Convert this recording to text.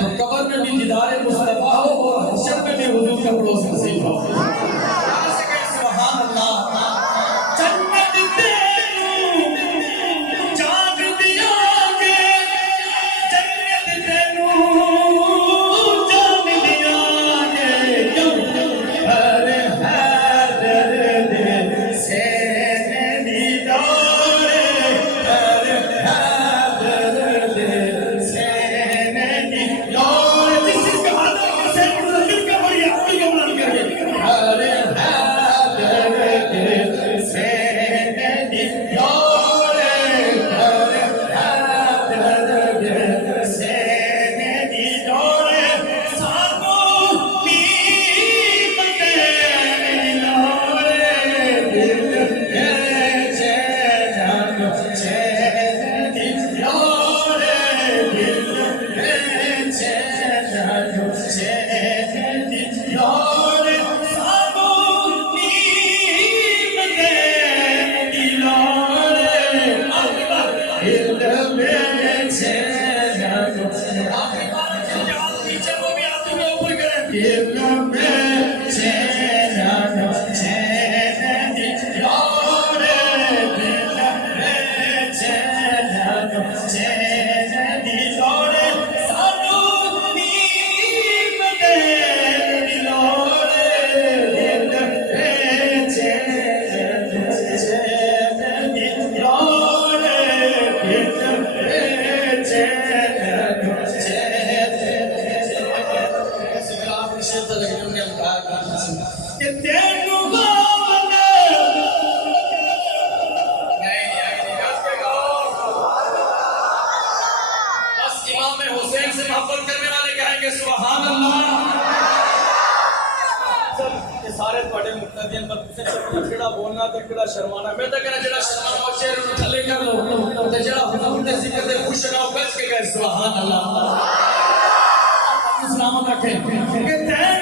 तो कब्र में भी दीदार मुस्तफा हो और हशर में भी हुजूर का पड़ोस नसीब हो। सुभान अल्लाह। जन्नत तेनू जाग दिया के, जन्नत तेनू जाग दिया के, हर हर दिल से दीदार, हर हर दिल से सुभान अल्लाह। सारे बड़े मुक्तदीन पर केड़ा बोलना ते केड़ा शर्माना। मैं तो कहना जेड़ा शर्माना वो शेर नु थले कर लो ते जेड़ा हुजूर दे जिक्र दे खुश ना हो बच के कहे सुभान अल्लाह। सलामत रखे।